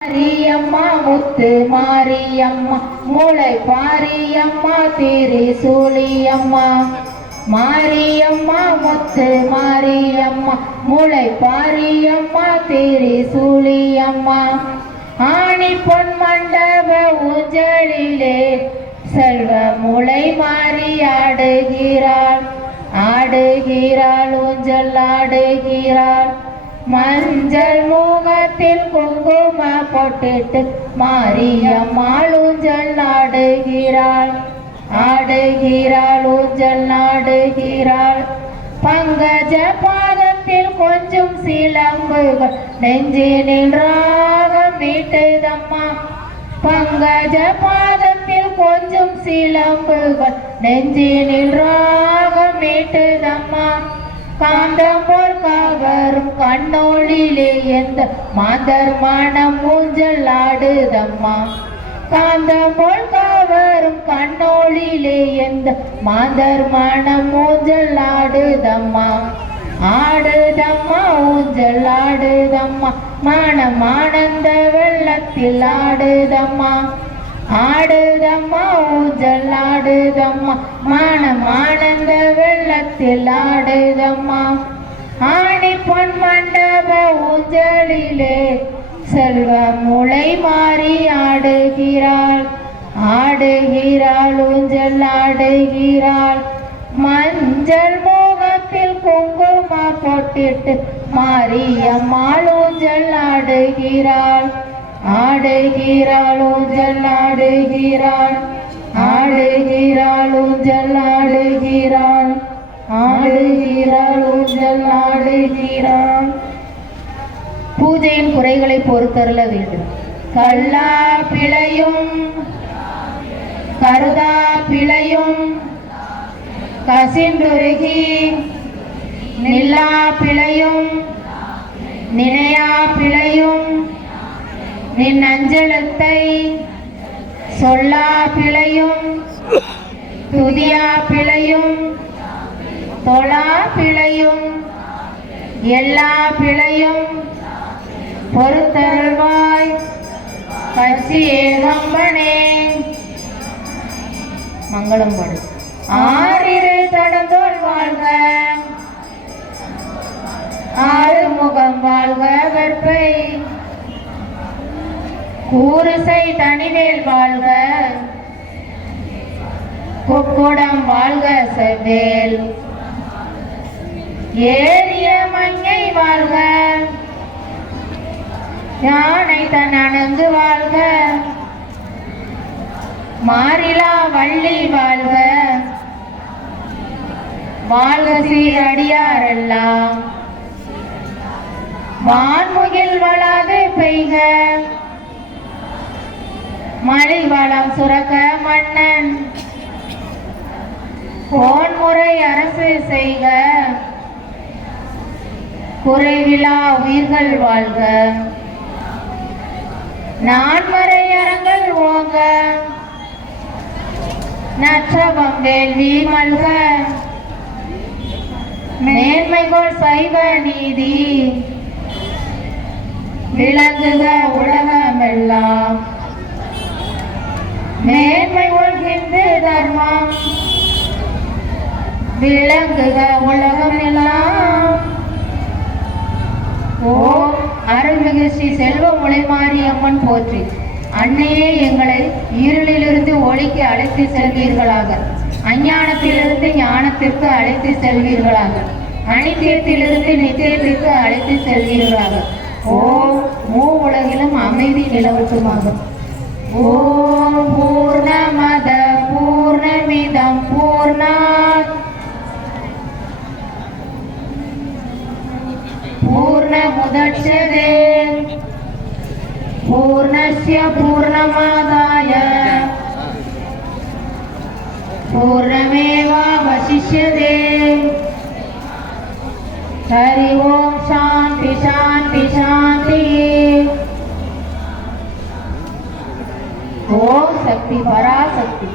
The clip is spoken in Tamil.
மாரியம்மா முத்து மாரியம்மா மூளை பாரியம்மா திரிசூலியம்மா. மாரியம்மா முத்து மாரியம்மா மூளை பாரியம்மா திரிசூலியம்மா. ஆணி பொன் மண்டப ஊஞ்சலிலே செல்வ முளை மாறி ஆடுகிறாள் ஆடுகிறாள் ஊஞ்சல் ஆடுகிறாள். மஞ்சள் முகத்தில் குங்கும போட்டுட்டு மாரியம்மாள் ஊஞ்சல் ஆடுகிறாள் ஆடுகிறாள் ஊஞ்சல் ஆடுகிறாள். பங்கஜ பாதத்தில் கொஞ்சம் சிலம்புகள் நெஞ்சினில் ராகம் மீட்டுதம்மா. பங்கஜ பாதத்தில் கொஞ்சம் சிலம்புகள் நெஞ்சினில் ராகம் மீட்டுதம்மா. காந்தம் போல் கவரும் கண்ணோளிலே எந்த மாதர் மனம் ஊஞ்சல் ஆடுதம்மா. காந்தம் போல் கவரும் கண்ணோளிலே எந்த மாதர் மனம் ஊஞ்சல் ஆடுதம்மா. ஆடுதம்மா ஊஞ்சல் ஆடுதம்மா மனம் ஆனந்த வெள்ளத்தில் ஆடுதம்மா. ஆடுதம்மா ஊஞ்சல் ஆடுதம்மா மனம் ஆனந்த வெள்ளத்தில் ஆடுதம்மா. ஆணி பொன் மண்டப ஊஞ்சலிலே செல்வ முளை மாறி ஆடுகிறாள் ஆடுகிறாள் ஊஞ்சல் ஆடுகிறாள். மஞ்சள் முகத்தில் குங்கும போட்டிட்டு மாரியம்மாள் ஊஞ்சல் ஆடுகிறாள் ஆடுகிறாள் ஊஞ்சல் ஆடுகிறாள் ஆடுகிறாள் ஊஞ்சல் ஆடுகிறாள் ஆடுகிறாள் ஊஞ்சல் ஆடுகிறாள். பூஜையின் குறைகளை பொறுத்தருள வேண்டும். கல்லா பிழையும் கருதா பிழையும் கசிந்துருகி நில்லா பிழையும் நினையா பிழையும் நின் அஞ்சலத்தை சொல்லா பிழையும் துதியா பிழையும் தொழா பிழையும் எல்லா பிழையும் பொறுத்தருள்வாய் கட்சி ஏகம்பனே. மங்களம் படு. ஆறிரு தடந்தோள் வாழ்க ஆறு முகம் வாழ்க வெற்பை கூறுசை தனிவேல் வாழ்க கொக்குடம் வாழ்க செவ்வேல் ஏறிய மங்கை வாழ்க யானை தன் அணங்கு வாழ்க மாறிலா வள்ளி வாழ்க வாழ்க சீரடியாரெல்லாம் வான்முகில் வளாது பெய்க மழை வளம் சுரக்க மன்னன் போன்முறை அரசு செய்க குறைவிலா உயிர்கள் வாழ்க நான்மறை அறங்கள் ஓங்க நற்றவம் வேள்வி மல்க மேன்மைகோள் சைவ நீதி விளங்குக உலகமெல்லாம். மேன்மைகோள் ஹிந்து தர்மம் விளங்குக உலகமெல்லாம். ஓம் அருள்மிகு ஸ்ரீ செல்வ முளைமாரியம்மன் போற்றி. அன்னையே எங்களை இருளிலிருந்து ஒளிக்கு அழைத்து செல்வீர்களாக, அஞ்ஞானத்திலிருந்து ஞானத்திற்கு அழைத்து செல்வீர்களாக, அனித்தியத்திலிருந்து நித்தியத்திற்கு அழைத்து செல்வீர்களாக. ஓம் மூ உலகிலும் அமைதி நிலவட்டுமாக. ஓம் பூர்ணமத பூர்ணமிதம் பூர்ணாத் பூர்ணமுதட்சதே பூர்ணஸ்ய பூர்ணமாதாய பூர்ணமேவாவசிஷ்யதே. ஹரி ஓம் சாந்தி சாந்தி சாந்தி. ஓம் சக்தி பராசக்தி.